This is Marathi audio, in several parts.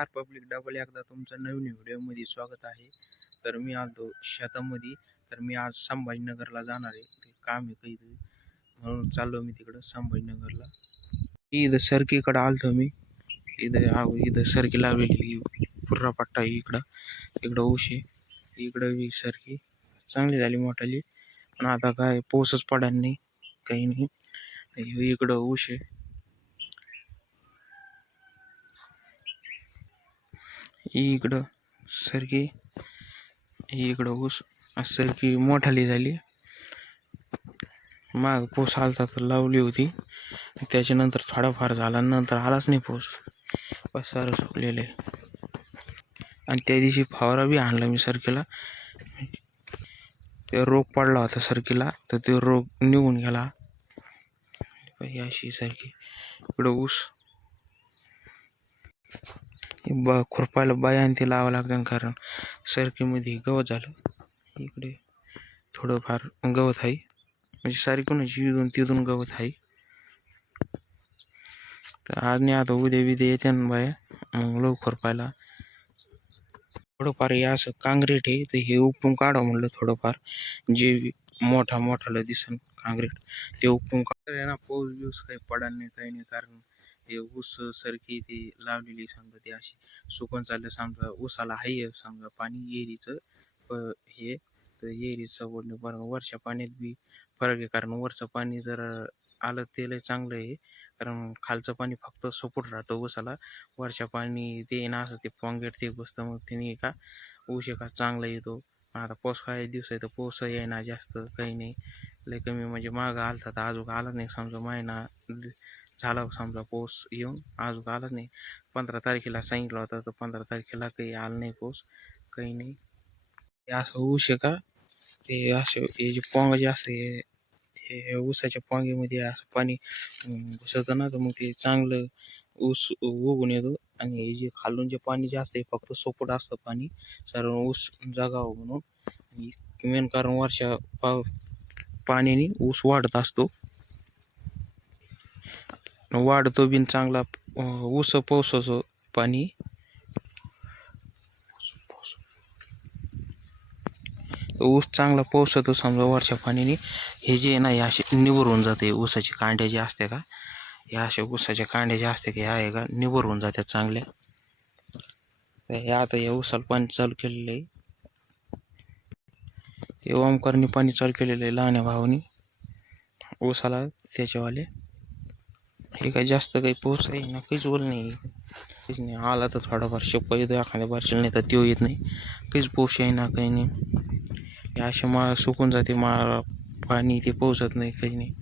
नमस्कार पब्लिक, डबल एकदा तुमचं नवीन व्हिडिओमध्ये स्वागत आहे. तर मी आलो शेतामध्ये. तर मी आज संभाजीनगरला जाणार आहे. ते काम आहे काही, म्हणून चाललो मी तिकडं संभाजीनगरला. इथं सरकीकडं आलतो मी. इथं सरकी लावलेली पुर्रा पट्टा आहे. इकडं ऊस आहे. इकडं बी सरकी चांगली झाली मोठाली, पण आता काय पाऊसच पडायला नाही, काही नाही. इकडं ऊस आहे. इकडं सरकी, इकडं ऊस. सरकी मोठाली झाली. माग पाऊस आलता तर लावली होती, त्याच्यानंतर थोडाफार झाला, नंतर आलाच नाही पाऊस. बस सारं सुकलेलं आहे. आणि त्या दिवशी फवारा बी आणला मी सरकीला. ते रोग पडला होता सरकीला, तर ते रोग निघून गेला. अशी सरकी. इकडं ऊस. खुरपायला बाया आणि ते लावावं लागतं, कारण सरकीमध्ये गवत झालं. इकडे थोडंफार गवत आहे, म्हणजे सारी कोणाची इथून तिथून गवत आहे. तर आज नाही, आता उद्या येते ना बाया, मग लोक खुरपायला. थोडंफार हे असं काँग्रेट आहे, तर हे उपटून काढा म्हणलं. थोडंफार जे मोठालं दिसन काँग्रेट, ते उपटून काढा ना. पाऊस बिऊस काही पडायला नाही, काही नाही, कारण हे ऊस सरकी ती लावलेली समजा ती अशी सुकून चाललं. समजा ऊसाला आहे समजा पाणी येरीचं, हे तर येरीचं बोलणे बरं. वरच्या पाण्यात बी फरक आहे, कारण वरचं पाणी जर आलं तेल चांगलं आहे, कारण खालचं पाणी फक्त सपोर्ट राहतं ऊसाला. वरच्या पाणी ते ना असं ते पॉंगेट ते बसतं, मग तिने का ऊस का चांगला येतो. पण आता पाऊस काय दिवस आहे, तर पाऊस येईना जास्त, काही नाही, लय कमी. म्हणजे मागं आलता तर अजून आला नाही. समजा महिना झाला समजा पाऊस येऊन, अजून आलाच नाही. 15 तारखेला सांगितलं होतं, तर 15 तारखेला काही आलं नाही पाऊस, काही नाही. हे असं ऊस आहे का, ते असं हे जे पोंग जे असते, हे ऊसाच्या पोंगेमध्ये असं पाणी घुसतं ना, तर मग ते चांगलं ऊस उगून येतो. आणि हे जे खालून जे पाणी जे असतं, हे फक्त सोपट असतं पाणी, सर्व ऊस जगावं म्हणून. मेन कारण वर्षा पाण्याने ऊस वाढत असतो, वाढतो बिन चांगला. ऊस पावसाचं पाणी, ऊस चांगला पावसातो समजा वर्षा पाण्याने. हे जे ना, हे असे निबर होऊन जाते. ऊसाची कांड्या जे असते का, ह्या अशा ऊसाच्या कांड्या ज्या असते की, ह्या आहे का निबर होऊन जातात चांगल्या. हे आता या ऊसाला पाणी चालू केलेलं आहे. ते ओमकारने पाणी चालू केलेलं आहे लहान्या भावानी ऊसाला त्याच्यावाले. हे काय जास्त काही पाऊस आहे ना, काहीच ओल नाही. आला तर थोडाफार शेप्पा येतो एखाद्या बारशील, नाही तर तो येत नाही. काहीच पाऊस आहे ना, काही नाही. हे अशा माळ सुकून जाते, माळ पाणी ते पावसात नाही, काही नाही.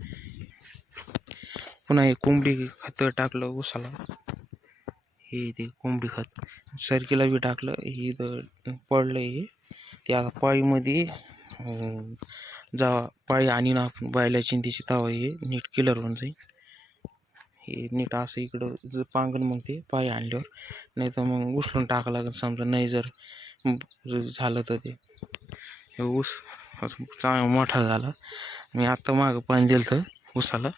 पुन्हा हे कोंबडी खत टाकलं ऊसाला, हे ते कोंबडी खत सरकीला बी टाकलं. हे तर पडलं हे, ते आता पाळीमध्ये जेव्हा पाळी आणि ना आपण बायलाची त्याची तवा हे नीट किलर होऊन जाईल. हे नीट असं इकडं जर पांगण, मग ते पाळी आणल्यावर, नाही तर मग उचलून टाकावं लागेल. समजा नाही जर झालं तर ते हे ऊस चांगला मोठा झाला. मी आत्ता मागं पाणी दिलं तर ऊसाला,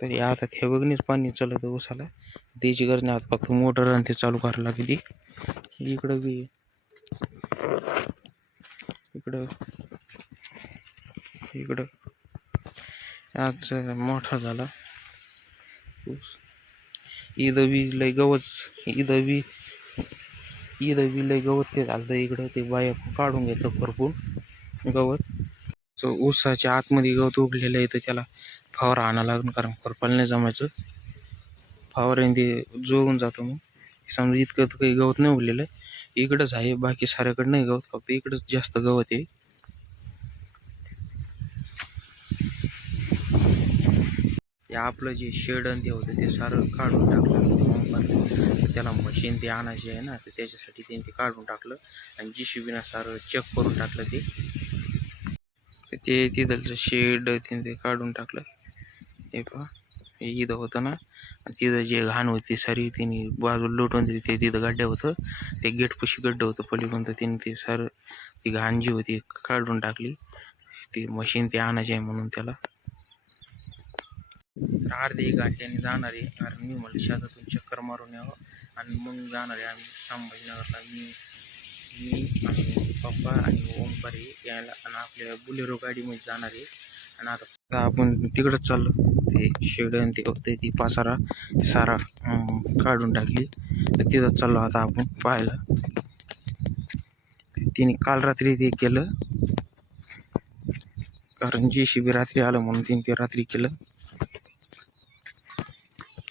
तरी आता हे बघणीच पाणी चालतं ऊसाला. त्याची गरज नाही, फक्त मोटर आणि ते चालू करायला लागते. इकडं बी, इकडं आज मोठा झाला ऊस. इथं बी लय गवत, इथं बी लय गवत ते झालं. इकडं ते बाया काढून घेतं भरपूर गवत. ऊसाच्या आतमध्ये गवत उगलेलं आहे, तर त्याला फवारा आणावं लागेल, कारण खुरपायला नाही जमायचं. फवाऱ्याने ते जोडून जातो. मग समजा इतकं तर काही गवत नाही उगलेलं, इकडंच आहे, बाकी साऱ्याकडं नाही गवत, फक्त इकडंच जास्त गवत आहे. ते आपलं जे शेड आणि ते होतं ते सारं काढून टाकलं. त्याला मशीन ते आणायची आहे ना, तर त्याच्यासाठी त्यांनी ते काढून टाकलं, आणि JCBनं सारं चेक करून टाकलं. ते तिथलं शेड ते काढून टाकलं. हे पहा, हे इथं होतं ना, तिथं जे घाण होती सारी तिने बाजूला लुटून दिली. ते तिथं गड्डे होतं, ते गेटपाशी गड्डं होतं पलीकडून, तर तिने ते सारं ती घाण जी होती काढून टाकली. ती मशीन ते आणायची आहे म्हणून त्याला. अर्धी एक घंट्याने जाणार आहे, कारण मी मला शेतातून चक्कर मारून यावं आणि मग जाणार आहे आम्ही संभाजीनगरला. मी आणि पप्पा आणि ओमकारी यायला आणि आपल्या बुलेरो गाडीमध्ये जाणार आहे. आणि आता आपण तिकडंच चाललो. ते शेड आणि ते बघते ती पासारा सारा काढून टाकली, तर तिथंच चाललो आता आपण पाहायला. तिने काल रात्री ते केलं, कारण JCB रात्री आलं म्हणून तिने ते रात्री केलं.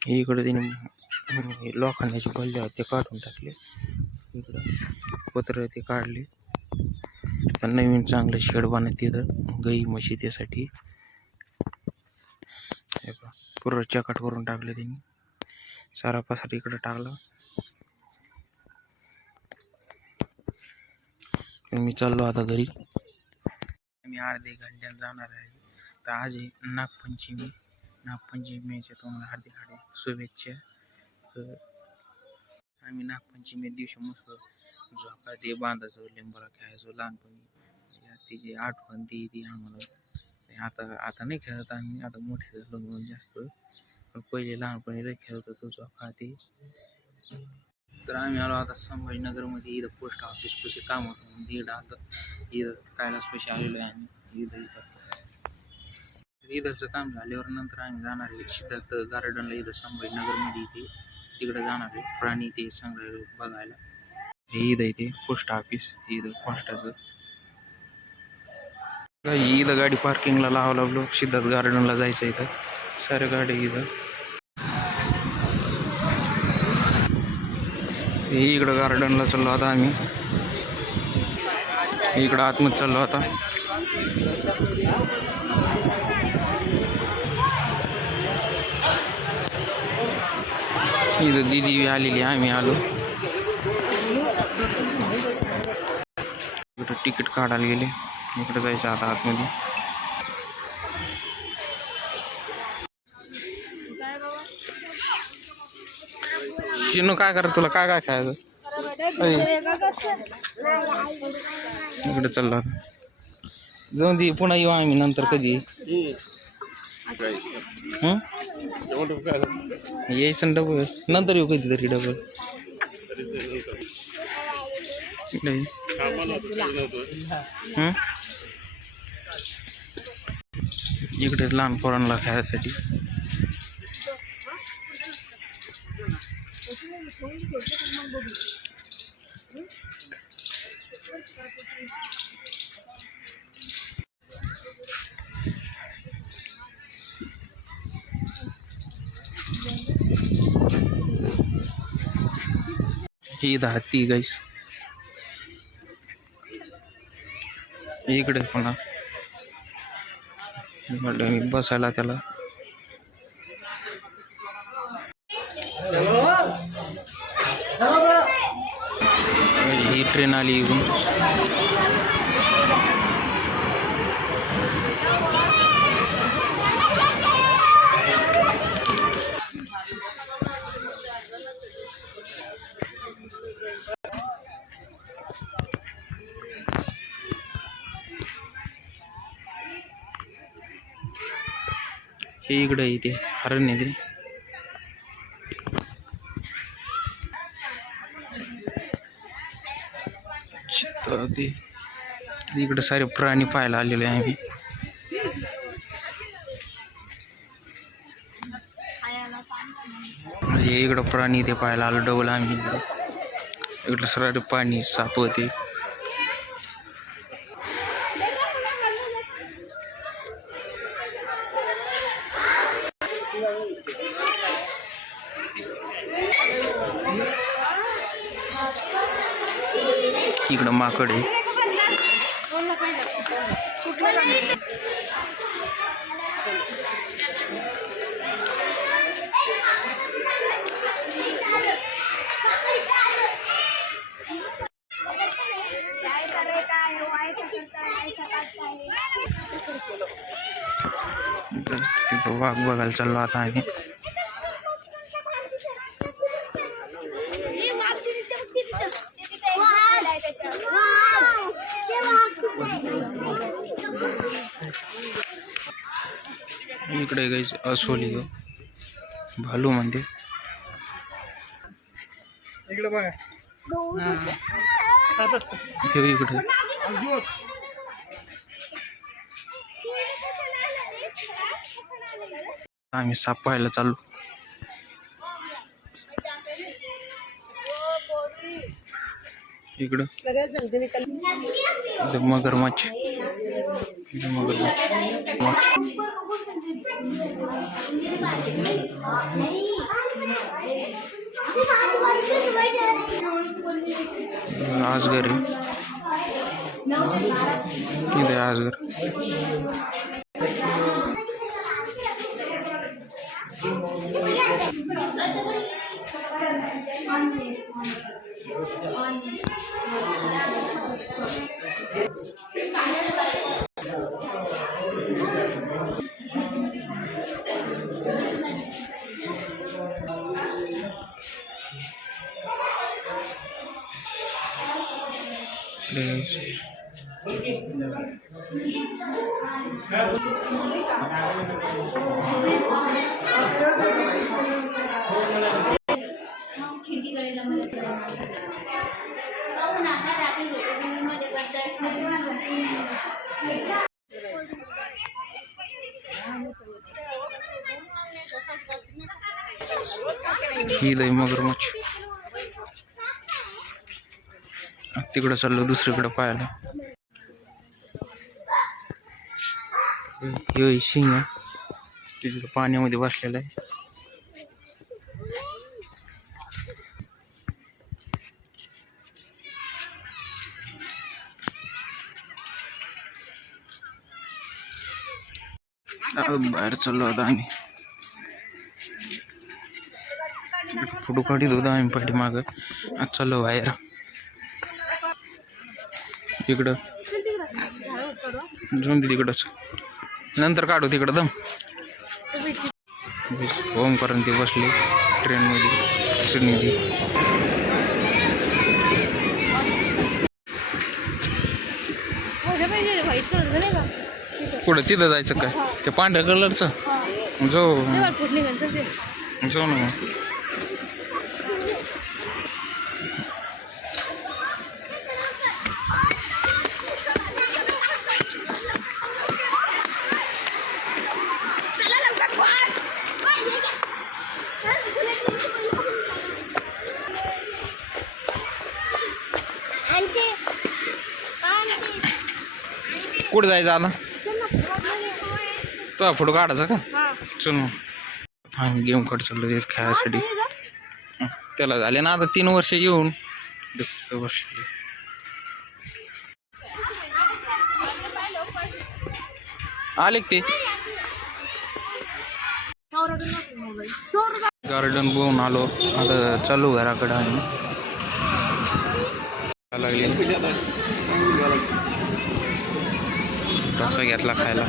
इकडे तिने लोखंडाचे बल्ले होते ते काढून टाकले, इकडं पत्र ते काढले. तर नवीन चांगलं शेड बनत तिथं गाई म्हशी त्यासाठी पूर्ण चकाट करून टाकलं त्यांनी. सारा पसारा इकडं टाकला. मी चाललो आता घरी. मी अर्ध्या घंट्यात जाणार आहे. तर आज नागपंचमीच्या तुम्हाला हार्दिक शुभेच्छा. तर आम्ही नागपंचमी दिवशी मस्त झोका ते बांधायचो, लिंबाला खेळायचो लहानपणी. तिची आठवण ती आम्हाला. आता नाही खेळत आम्ही, आता मोठे झालो म्हणून जास्त. पण पहिले लहानपणी लई खेळत होतो झोका ते. तर आम्ही आलो आता संभाजीनगरमध्ये. इथं पोस्ट ऑफिस पैसे काम होतं म्हणून इथं कैलास पैसे आलेलो आहे आम्ही. इथंचं काम झाल्यावर नंतर आम्ही जाणार आहे सिद्धार्थ गार्डनला, इथं संभाजीनगरमध्ये. इथे तिकडे जाणार आहे प्राणी ते संग्रहालय बघायला. हे इथं इथे पोस्ट ऑफिस, इथं पोस्टाचं. इथं गाडी पार्किंगला लावावं लागलो. सिद्धार्थ गार्डनला जायचं इथं सारे गाडी इथं. इकडं गार्डनला चाललो आता आम्ही. इकडं आतमध्ये चाललो आता. इथं दीदी आलेली, आम्ही आलो. इकडं तिकीट काढायला गेले. इकडं जायचं आता आतमध्ये. चिन्नू काय करत, तुला काय काय खायचं? इकडे चाललो आता. जाऊन दे, पुन्हा येऊ आम्ही नंतर कधी. यायचं डबल नंतर येऊ कधीतरी डबल. इकडे लहान पोरांना खेळायसाठी. ही हत्ती गाईस इकडे पुन्हा बसायला त्याला. ही ट्रेन आली इकडून. हे इकडे इथे हरण आहे ते. इकडे सारे प्राणी पाहायला आलेले आहे आम्ही. म्हणजे इकडं प्राणी ते पाहायला आलो डबल आम्ही. इकडं सारे पाणी साप होते. इकडं माकड आहे. तिथं वाघ बघायला चाललो आता आम्ही. इकडे गाईज अस्वली भालू म्हणते. इकडे बघा हे इकडे आम्ही साप पाहायला चाललो. इकडं मगरमच्छ आजगर इथे आजगर. ही लय मगरमच्छ. तिकडं चाललो दुसरीकडे पाहायला. हे सिंह तिकडे पाण्यामध्ये बसलेला आहे. बाहेर चाललो होता आम्ही. फोटो काढीत होता आम्ही पाठीमाग. आज चाललो बाहेर. इकडं जाऊन दे तिकडंच नंतर काढू तिकडं दम. ओमकारण ते बसले ट्रेनमध्ये सिडनीमध्ये. कुठं तिथं जायचं काय ते पांढऱ्या कलरचं जाऊ जाऊ ना. कुठं जायचं आता तुला फोटो काढायचा का. चल आम्ही गेम काढ चाललो तेच खेळायसाठी. त्याला झाले ना आता 3 वर्ष येऊन. आले ते गार्डन बघून आलो. आता चालू घराकडे आम्ही. रस्सा घेतला खायला.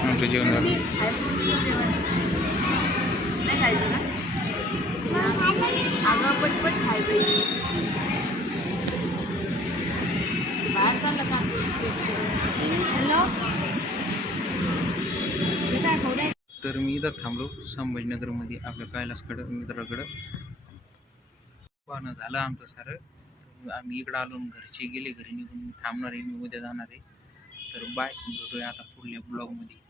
आमचं जेवण झालं. तर मी इथं थांबलो संभाजीनगरमध्ये आपल्या कैलासकडं मित्राकडं. पाहणं झालं आमचं सारं. आम्ही इकडं आलो घरचे गेले घरी निघून. मी थांबणार आहे. मी उद्या जाणार आहे. तर बाय भेटूया आता पुढल्या ब्लॉगमध्ये.